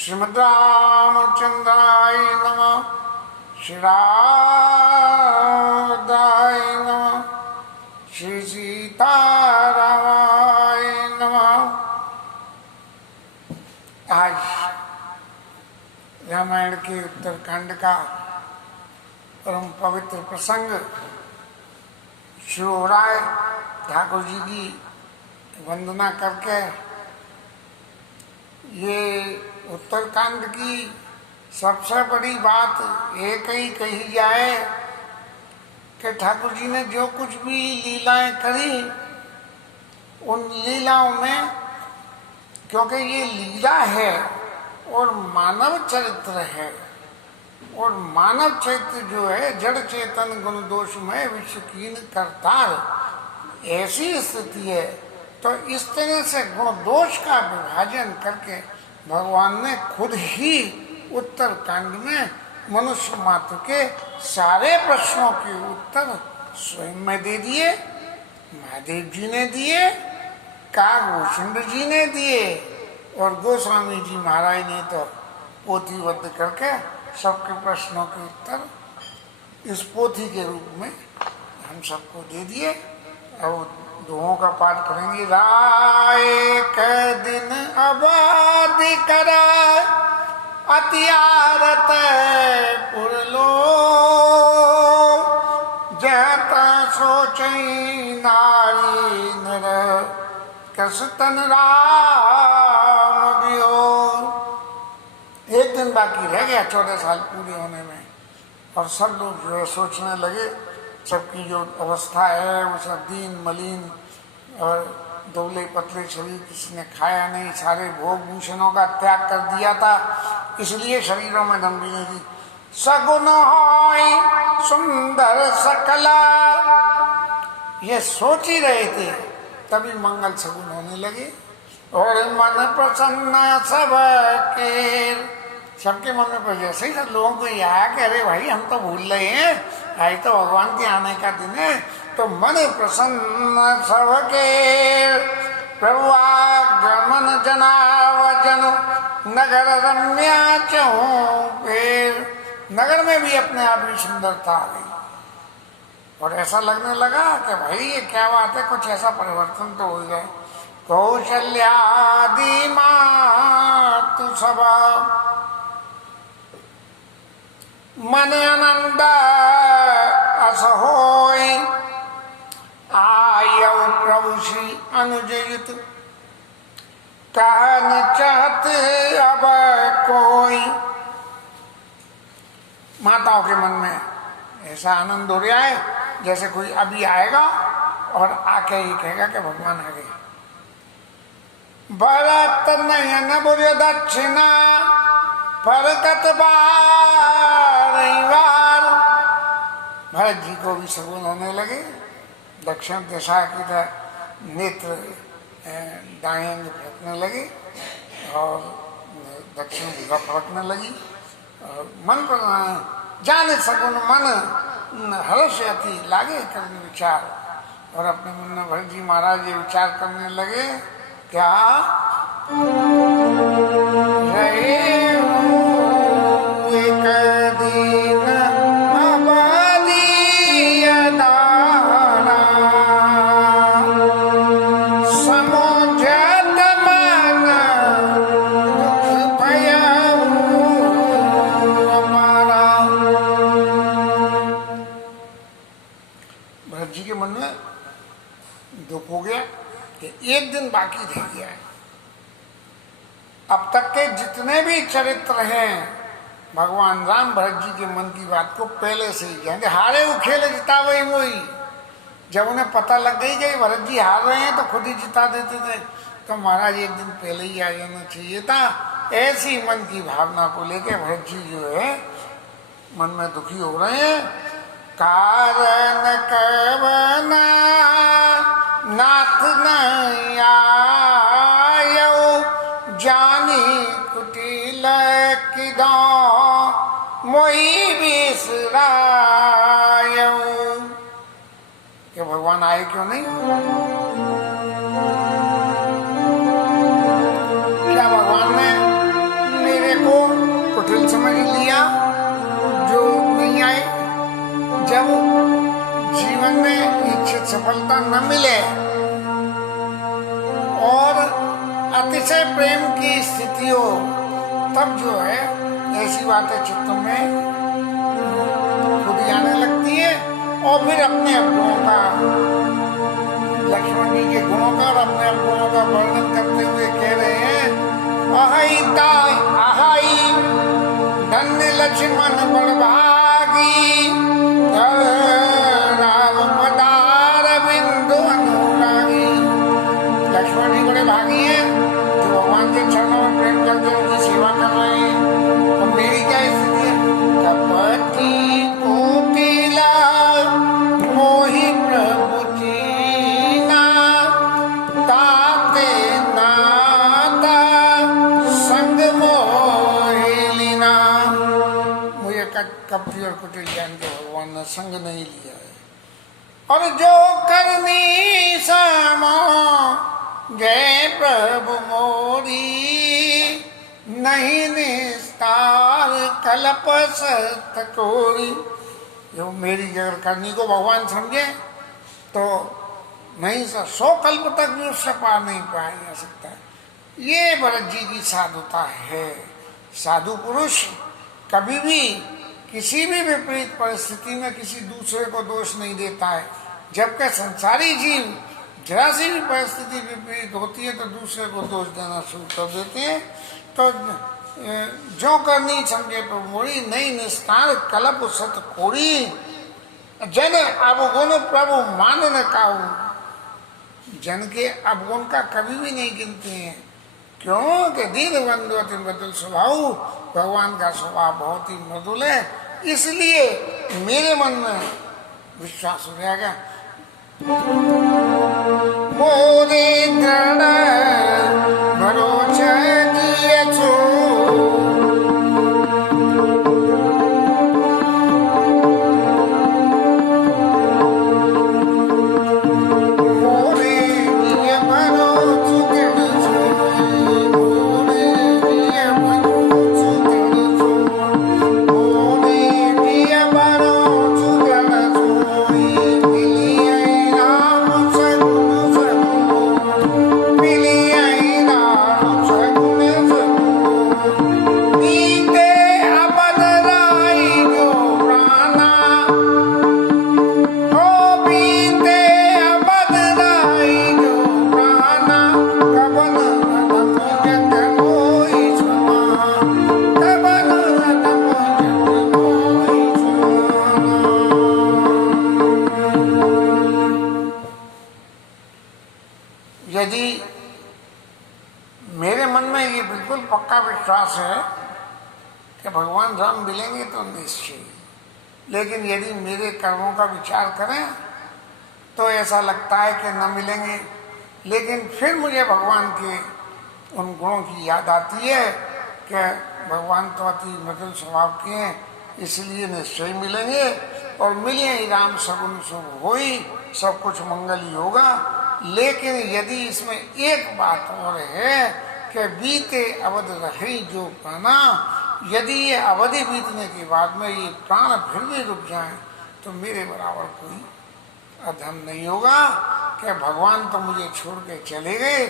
श्रीमद् रामचंद्राय नमः। श्री राधाय नमः। श्री सीतारामाय नमः। आज रामायण के उत्तरकांड का परम पवित्र प्रसंग शुरू हो रहा है। ठाकुर जी की वंदना करके ये उत्तरकांड की सबसे बड़ी बात एक ही कही जाए कि ठाकुर जी ने जो कुछ भी लीलाएं करी, उन लीलाओं में, क्योंकि ये लीला है और मानव चरित्र है, और मानव चरित्र जो है जड़ चेतन गुण दोष में विश्वकीन करतार, ऐसी स्थिति है। तो इस तरह से गुण दोष का विभाजन करके भगवान ने खुद ही उत्तरकांड में मनुष्य मात्र के सारे प्रश्नों के उत्तर स्वयं में दे दिए। महादेव जी ने दिए, कागभूषण जी ने दिए, और गोस्वामी जी महाराज ने तो पोथीबद्ध करके सबके प्रश्नों के उत्तर इस पोथी के रूप में हम सबको दे दिए। अब दोहों का पाठ करेंगे। राय के दिन आबादी करा अतियारत पुरलो, जहता सोचई नारी नर कसतन राम बियो। एक दिन बाकी रह गया 14 साल पूरे होने में, और सब लोग जो है सोचने लगे, सबकी जो अवस्था है वो सब दीन मलिन और दुबले पतले शरीर, किसी ने खाया नहीं, सारे भोग भूषणों का त्याग कर दिया था, इसलिए शरीरों में दम भी नहीं थी। सगुन होय सुंदर सकला, ये सोच ही रहे थे, तभी मंगल सगुन होने लगे। और मन प्रसन्न सबके, सबके मन में जैसे ही सब लोगों को यह आया कि अरे भाई हम तो भूल रहे हैं, आज तो भगवान के आने का दिन है, तो मन प्रसन्न सबके। प्रभु आगमन जनावजन नगर रम्या चहूं पेर, नगर में भी अपने आप ही सुंदरता आ गई और ऐसा लगने लगा कि भाई ये क्या बात है, कुछ ऐसा परिवर्तन तो हो जाए। कौशल्यादि मातु सभा मन आनंद अस होय, आयौ प्रभु श्री अनुजयुत कहन चाहत अब कोई। माताओं के मन में ऐसा आनंद हो रहा है जैसे कोई अभी आएगा और आके ही कहेगा कि भगवान आ गए। भरत नयन बुर दक्षिणा फरकत बार, भरत जी को भी सगुन होने लगे। दक्षिण दिशा की तरह नेत्र दाएं फड़कने लगे और दक्षिण दिशा फड़कने लगी और मन पर जाने सगुन मन हर्ष अति लागे करने विचार। और अपने मन में भरत जी महाराज ये विचार करने लगे, क्या एक दिन दुख हो गया कि एक दिन बाकी रह गया है। अब तक के जितने भी चरित्र हैं भगवान राम भरत जी के मन की बात को पहले से ही जानते। हारे वो खेल जिता वही वही, जब उन्हें पता लग गई कि भरत जी हार रहे हैं तो खुद ही जिता देते थे। तो महाराज एक दिन पहले ही आ जाना चाहिए था। ऐसी मन की भावना को लेकर भरत जी जो है मन में दुखी हो रहे हैं। कारण कवना नाथ नहीं आयो, जानी कुटिल किदो मोही बिसरायो। कि भगवान आए क्यों नहीं? क्या भगवान ने मेरे को कुटिल समझ लिया जो नहीं आए? जब जीवन में इच्छित सफलता न मिले और अतिशय प्रेम की स्थिति हो, तब जो है ऐसी बातें चित्त में खुद ही आने लगती है। और फिर अपने गुणों का, लक्ष्मण जी के गुणों का और अपने गुणों का वर्णन करते हुए कह रहे हैं, अहिता अहाई धन्य लक्ष्मण बड़भागी, राम पदार बिंदु अनुरागी। लक्ष्मण जी बड़े भागी हैं जो भगवान के चरणों में प्रेम करके उनकी सेवा कर रहे हैं। और मेरी क्या स्थिति है? कपटी कुटिला मोहि प्रभु चीना, ताते नाता संग मोहिलीना। मुझे कपटी और कुटिल जान के भगवान ने संग नहीं लिया है। और जो करनी सामो जय प्रभु मोरी, नहीं निस्तार कल्प सतकोरी। जो मेरी अगर करनी को भगवान समझे तो नहीं 100 कल्प तक भी उससे पार नहीं पाया जा सकता। ये भरत जी की साधुता है। साधु पुरुष कभी भी किसी भी विपरीत परिस्थिति में किसी दूसरे को दोष नहीं देता है, जबकि संसारी जीव जरा सी भी परिस्थिति विपरीत होती है तो दूसरे को दोष देना शुरू कर देते हैं। तो जो करनी समझे प्रभु मोरी, नहीं निस्तार कल्प सत कोरी, जन अवगुण प्रभु मान न काऊ। जन के अवगुण का कभी भी नहीं गिनते हैं। क्यों कि दीन बंधु अति मृदुल स्वभाव, भगवान का स्वभाव बहुत ही मृदुल है, इसलिए मेरे मन में विश्वास हो जाएगा। मोरे दृढ़ भरोसा किए छो यदि मेरे मन में ये बिल्कुल पक्का विश्वास है कि भगवान राम मिलेंगे तो निश्चय, लेकिन यदि मेरे कर्मों का विचार करें तो ऐसा लगता है कि न मिलेंगे, लेकिन फिर मुझे भगवान के उन गुणों की याद आती है कि भगवान तो अति मृदुल स्वभाव के हैं, इसलिए निश्चय मिलेंगे और मिले ही राम सगुन शुभ होई, सब कुछ मंगल ही होगा। लेकिन यदि इसमें एक बात और है कि बीते अवध रहे जो पाना, यदि ये अवधि बीतने के बाद में ये प्राण फिर भी रुक जाए तो मेरे बराबर कोई अधम नहीं होगा कि भगवान तो मुझे छोड़ के चले गए,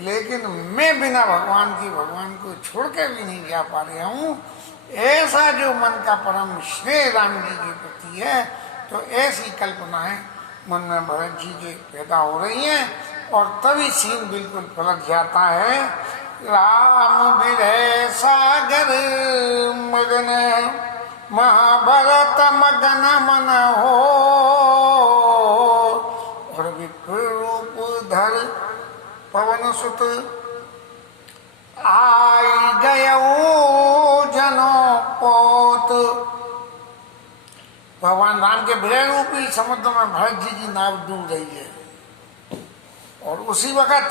लेकिन मैं बिना भगवान की भगवान को छोड़ के भी नहीं जा पा रहा हूँ। ऐसा जो मन का परम स्नेह राम जी के प्रति है, तो ऐसी कल्पनाएं मन में भरत जी के पैदा हो रही हैं और तभी सीन बिल्कुल पलट जाता है। राम विरह सागर मगन महाभारत मगन मन हो, और विप्र रूप धर पवन सुत आई गयो जनो पोत। भगवान राम के विरह रूपी समुद्र में भरत जी की नाव डूब रही है और उसी वक्त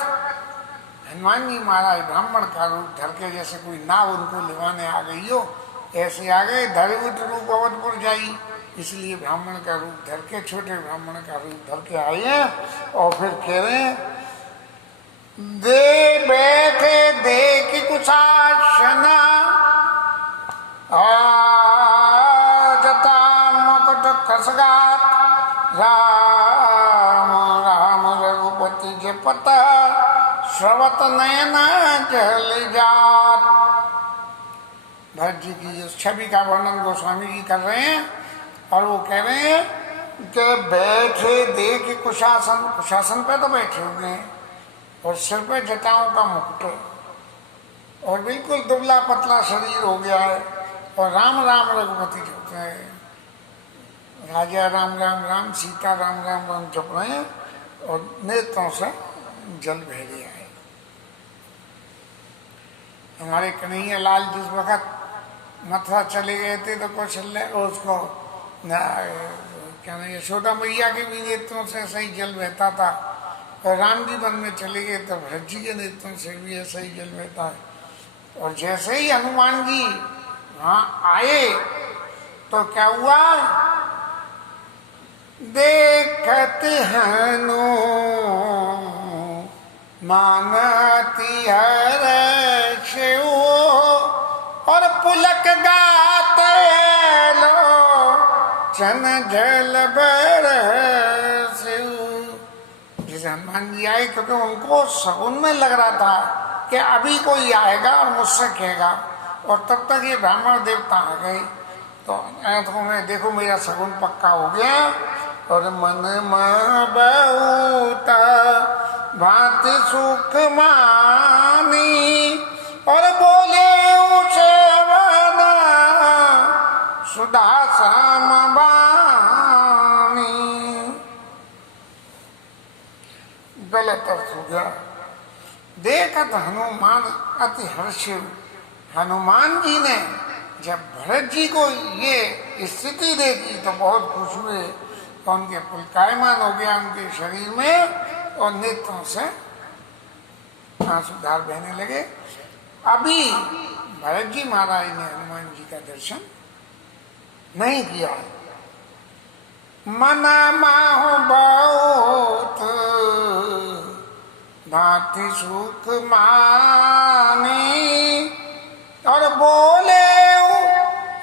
हनुमान जी महाराज ब्राह्मण का रूप धर के, जैसे कोई नाव उनको लिवाने आ गई हो, ऐसे आ गए। धरिवत रूप अवधपुर जाई, इसलिए ब्राह्मण का रूप धर के, छोटे ब्राह्मण का रूप धर के आए हैं और फिर कह रहे हैं दे बैठे देख कुशासना खसगात राम राम रघुपति के पता श्रवत नयना जल जात। भरत जी की इस छवि का वर्णन गोस्वामी जी कर रहे हैं और वो कह रहे हैं कि बैठे देख कुशासन, कुशासन पे तो बैठे हुए हैं और सिर पे जटाओं का मुकुट और बिल्कुल दुबला पतला शरीर हो गया है और राम राम रघुपति जप रहे हैं। राजा राम राम राम, सीता राम राम राम जप रहे हैं और नेत्रों से जल बह रहा है। हमारे कन्हैया लाल जिस वक्त मथुरा चले गए थे तो कौशल्य उसको क्या नहीं, यशोदा मैया के भी नेत्रों से ऐसा ही जल बहता था और राम जी वन में चले गए तो भरत जी के नेत्रों से भी ऐसा ही जल बहता है। और जैसे ही हनुमान जी वहां आए तो क्या हुआ, देखत हनु मानती हर शिव और पुलक गाते लो चन जल बरसिव। जैसे हनुमान जी आए क्योंकि उनको सगुन में लग रहा था कि अभी कोई आएगा और मुझसे कहेगा, और तब तक ये ब्राह्मण देवता आ गए तो आंखों में देखो मेरा सगुन पक्का हो गया। और मन में बहुत भात सुख मानी और बोले उसे बना सुधा श्याम बानी। गलत अर्थ हो गया। देखत हनुमान अति हर्षिव, हनुमान जी ने जब भरत जी को ये स्थिति देखी तो बहुत खुश हुए, तो उनके पुलकायमान हो गया उनके शरीर में और नेत्रों से आंसुधार बहने लगे। अभी भरत जी महाराज ने हनुमान जी का दर्शन नहीं किया। मना माहो बहुत भांति सुख मानी, और बोले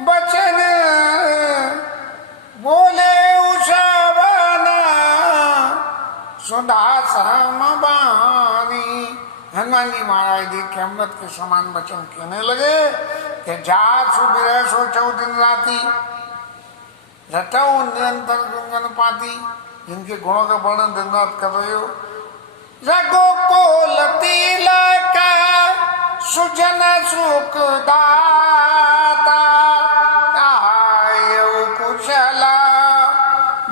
बचन बोले उषावाना सुधा समबानी। हनुमान जी महाराज देख के अमृत के समान वचन कहने लगे कि जा सुबिरह सोचो दिन राती, रटो निरंतर गुंगन पाती, जिनके गुणों का वर्णन दिन रात कर रहे हो। रघु को लतीला सुजन सुखदाता, आयु कुशला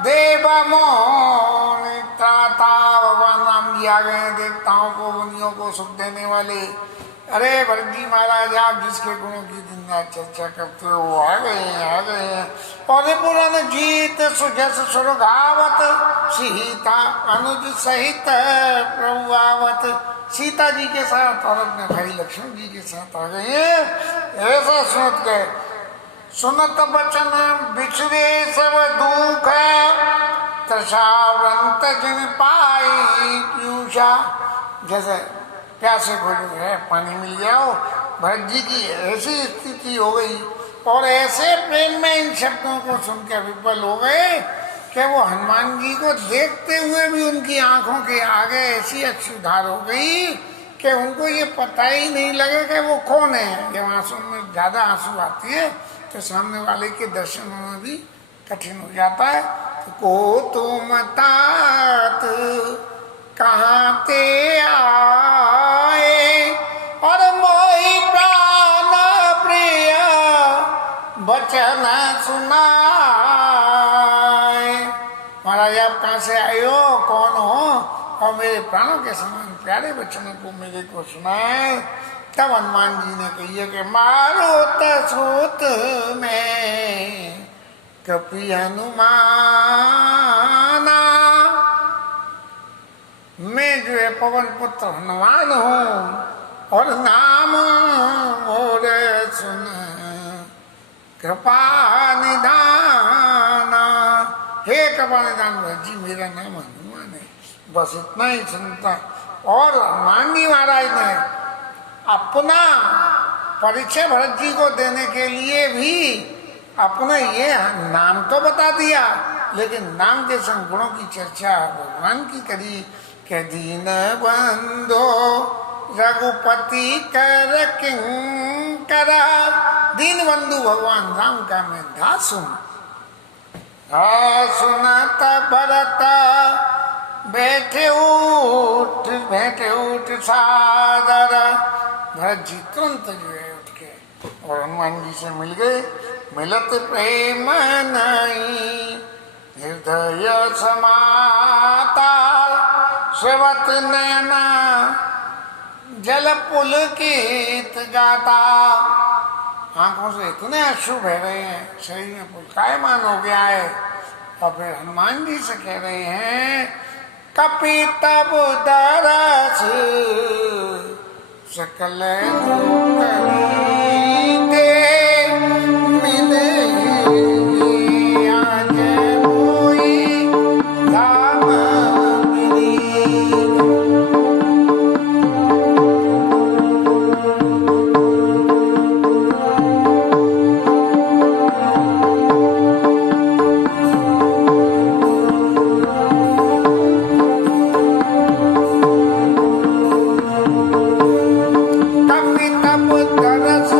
देव मोनित्राता। भगवान राम जी आ गए देवताओं को मुनियों को सुख देने वाले। अरे भरत जी महाराज आप जिसके गुणों की दिन रात चर्चा करते हो वो आ गए हैं। और पुराण जीत सुजस सुरगावत, सीता अनुज सहित प्रभु आवत। सीता जी के साथ और अपने भाई लक्ष्मण जी के साथ आ गए हैं। ऐसा सुनत गए, सुनत बचन बिछड़े सब दुख, तृषावंत जिन पाई पीयूषा। जैसे प्यासे को जो है पानी मिल गया हो, भरत जी की ऐसी स्थिति हो गई और ऐसे प्रेम में इन शब्दों को सुनकर विफल हो गए कि वो हनुमान जी को देखते हुए भी उनकी आंखों के आगे ऐसी अश्रुधार हो गई कि उनको ये पता ही नहीं लगे कि वो कौन है। जब आंसू में ज्यादा आंसू आती है तो सामने वाले के दर्शन होना भी कठिन हो जाता है। तो को तुम तात कहाँ ते आए, और मोहि प्राण प्रिय वचन सुनाए। महाराज आप कहाँ से आए हो, कौन हो, और मेरे प्राणों के समान प्यारे वचनों को मेरे को सुनाए। तब हनुमान जी ने कही कि मारुत सूत में कपि हनुमाना, मैं जो है पवन पुत्र हनुमान हूँ और नाम मोरे सुन कृपा निधाना। हे कृपा निधान जी मेरा नाम हनुमान है, बस इतना ही सुनता। और हनुमान जी महाराज ने अपना परिचय भरत जी को देने के लिए भी अपना ये नाम तो बता दिया, लेकिन नाम के संग गुणों की चर्चा भगवान की करी के दीन बंधो रघुपति कर किंकरा। दीन बंधु भगवान राम का मैं दास हूँ। सुनत भरत बैठे उठ सादर। भरत जी तुरंत जो है उठ के और हनुमान जी से मिल गए। मिलत प्रेम नहीं हृदय समाता, सेवत नैना जल पुलकित गाता। आंखों से इतने अश्रु बह रहे हैं, शरीर में पुलकायमान हो गया है। और फिर हनुमान जी से कह रहे हैं कपि तब दरस सकल कपि तब दरस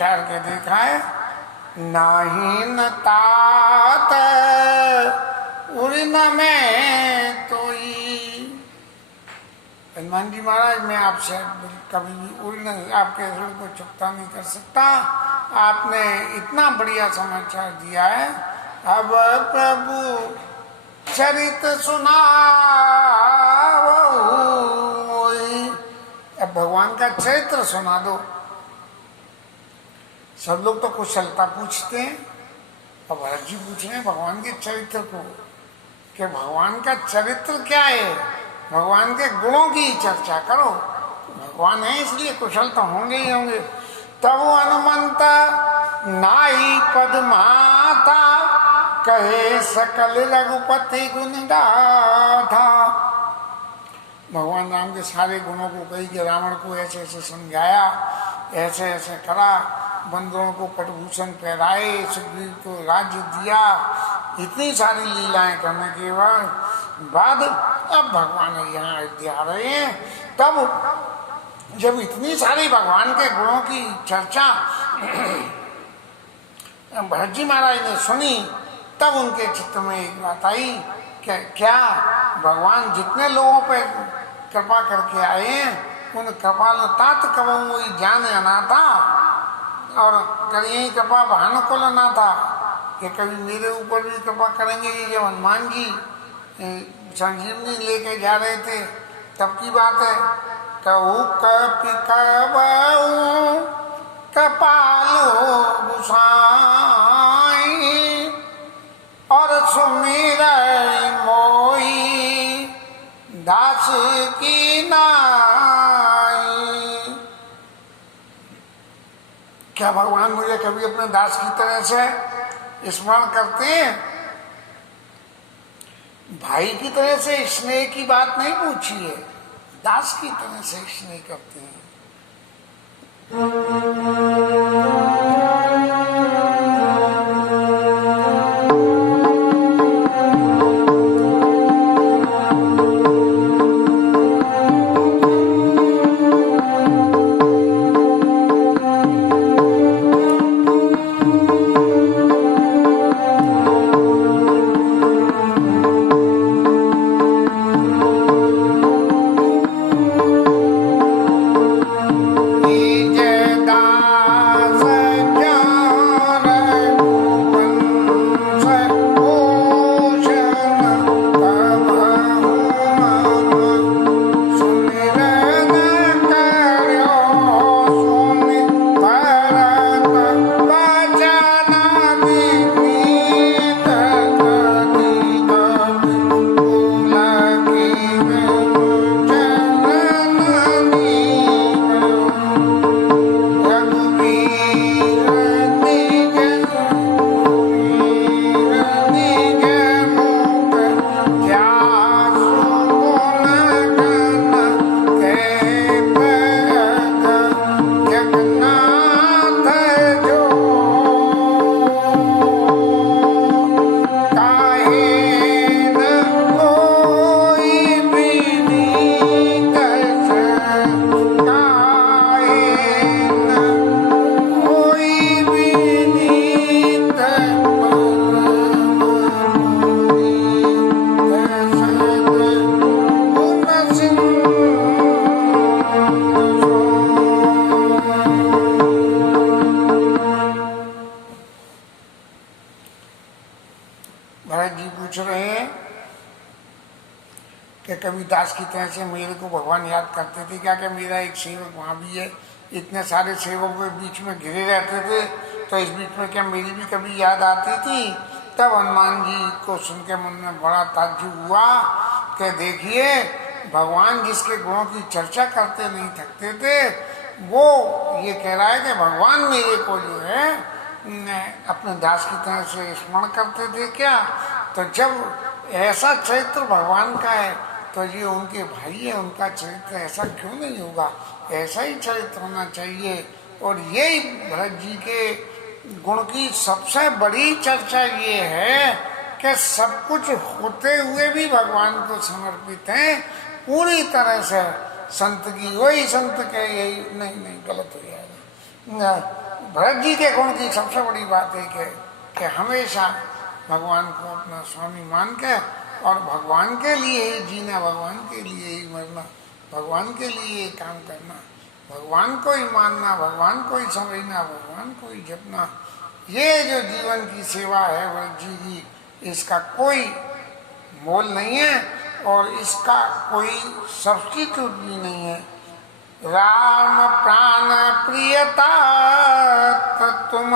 उच्चार के देखा है, नाही न तात उड़ी न में तोई। हनुमान जी महाराज, मैं आपसे कभी भी उड़ी नहीं, आपके हृदय को चुकता नहीं कर सकता। आपने इतना बढ़िया समाचार दिया है। अब प्रभु चरित सुना, अब भगवान का चरित्र सुना दो। सब लोग तो कुशलता पूछते हैं, और भरत जी पूछ रहे हैं भगवान के चरित्र को, कि भगवान का चरित्र क्या है, भगवान के गुणों की चर्चा करो। भगवान है इसलिए कुशल तो होंगे ही होंगे। तब हनुमंत नाई पद्माता, कहे सकल रघुपति गुण गाथा। भगवान राम के सारे गुणों को कही कि रावण को ऐसे ऐसे समझाया, ऐसे ऐसे करा, बंदरों को पटभूषण पहराए, सुग्रीव को राज्य दिया, इतनी सारी लीलाएं करने के बाद अब भगवान यहाँ अयोध्या आ रहे हैं। तब जब इतनी सारी भगवान के गुणों की चर्चा भरत जी महाराज ने सुनी, तब उनके चित्त में एक बात आई कि क्या भगवान जितने लोगों पे कृपा करके आए हैं, उन कृपाल तात कबू वही जान अनाथा, और करिए कृपा भानुकुल ना था कि कभी मेरे ऊपर भी कृपा करेंगे। ये जब हनुमान जी संजीवनी लेके जा रहे थे तब की बात है। कहू कपि कबऊ कपालो गुसाई, और सुमिर मोई दास की नाई। क्या भगवान मुझे कभी अपने दास की तरह से स्मरण करते हैं? भाई की तरह से स्नेह की बात नहीं पूछी है, दास की तरह से स्नेह करते हैं। कभी दास की तरह से मेरे को भगवान याद करते थे क्या? कि मेरा एक सेवक वहाँ भी है, इतने सारे सेवकों के बीच में घिरे रहते थे, तो इस बीच में क्या मेरी भी कभी याद आती थी? तब हनुमान जी को सुन के मन में बड़ा ताज्जुब हुआ कि देखिए भगवान जिसके गुणों की चर्चा करते नहीं थकते थे, वो ये कह रहा है कि भगवान मेरे को जो है अपने दास की तरह से स्मरण करते थे क्या? तो जब ऐसा चरित्र भगवान का है तो ये उनके भाई है, उनका चरित्र ऐसा क्यों नहीं होगा? ऐसा ही चरित्र होना चाहिए। और यही भरत जी के गुण की सबसे बड़ी चर्चा ये है कि सब कुछ होते हुए भी भगवान को समर्पित हैं पूरी तरह से। संत की वही संत के यही नहीं गलत हो जाएगा। भरत जी के गुण की सबसे बड़ी बात है कि हमेशा भगवान को अपना स्वामी मान के और भगवान के लिए ही जीना, भगवान के लिए ही मरना, भगवान के लिए ही काम करना, भगवान को ही मानना, भगवान को ही समझना, भगवान को ही जपना। ये जो जीवन की सेवा है भरत जी की, इसका कोई मोल नहीं है और इसका कोई सब्स्टिट्यूट भी नहीं है। राम प्राण प्रियता तुम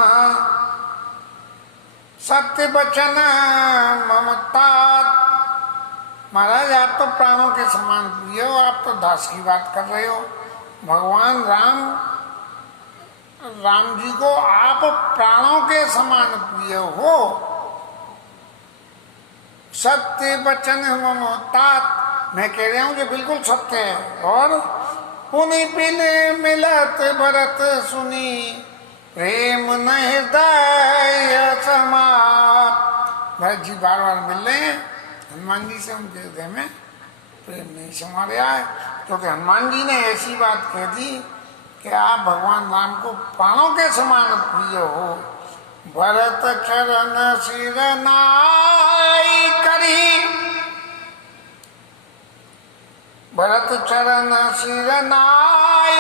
सत्य वचन ममता। महाराज आप तो प्राणों के समान प्रिय हो, आप तो दास की बात कर रहे हो। भगवान राम जी को आप प्राणों के समान प्रिय हो। सत्य वचन ममता, मैं कह रहा हूं कि बिल्कुल सत्य है। और पुनि पिने मिलत भरत सुनी, प्रेम न हृदय समात। भरत जी बार बार मिल रहे हैं हनुमान जी से, उनके हृदय में प्रेम नहीं समा रहा है, क्योंकि हनुमान जी ने ऐसी बात कह दी कि आप भगवान राम को प्राणों के समान प्रिय हो। भरत चरण सिर नाई करी, भरत चरण सिर नाई,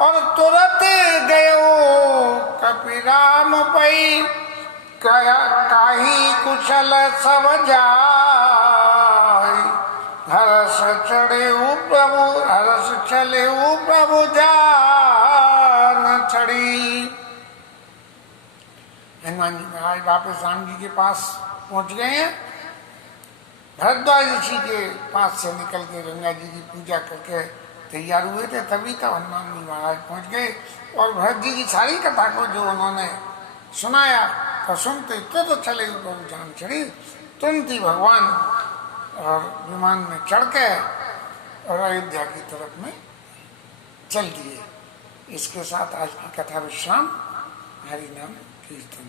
और तुरत गयो कपिराम पई। काही कुशल सब जाय, हर्ष चढ़े प्रभु, हर्ष चले प्रभु जान चढ़ी। हनुमान जी महाराज वापस राम जी के पास पहुंच गए हैं। भरद्वाज ऋषि के पास से निकल के गंगा जी की पूजा करके तैयार हुए थे, तभी तक हनुमान जी महाराज पहुंच गए। और भरत जी की सारी कथा को जो उन्होंने सुनाया तो सुनते तो चले प्रभु जान चढ़ी। तुरंत ही भगवान और विमान में चढ़ के और अयोध्या की तरफ में चल दिए। इसके साथ आज की कथा विश्राम। हरि नाम कीर्तन।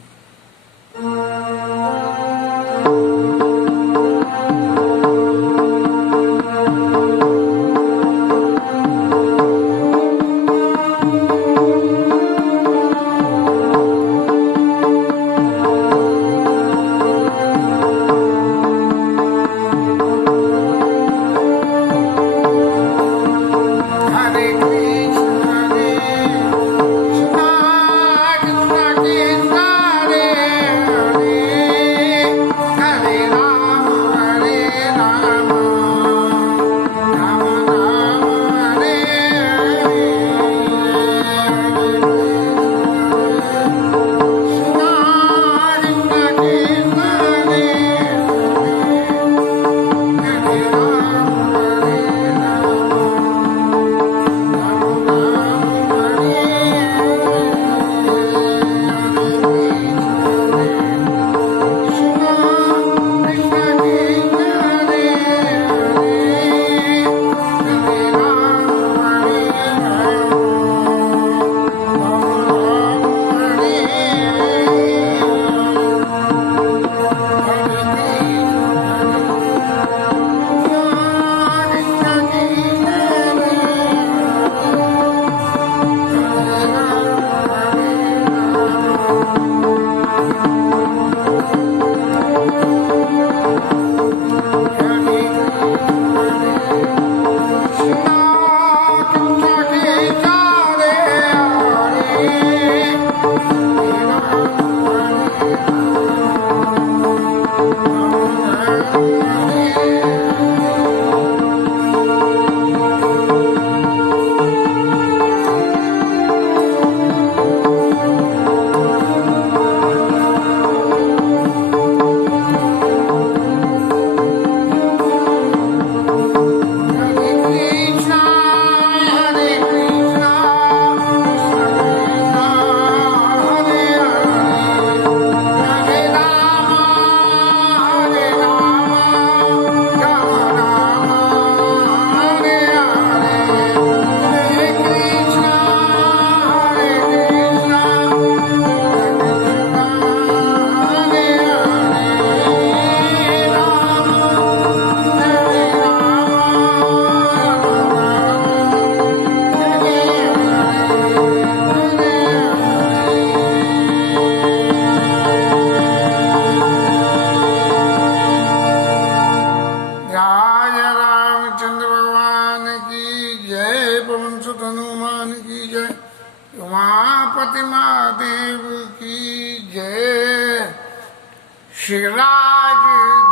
रामचंद्र भगवान की जय। पवन सुत हनुमान की जय। उमापति महादेव की जय। श्री राज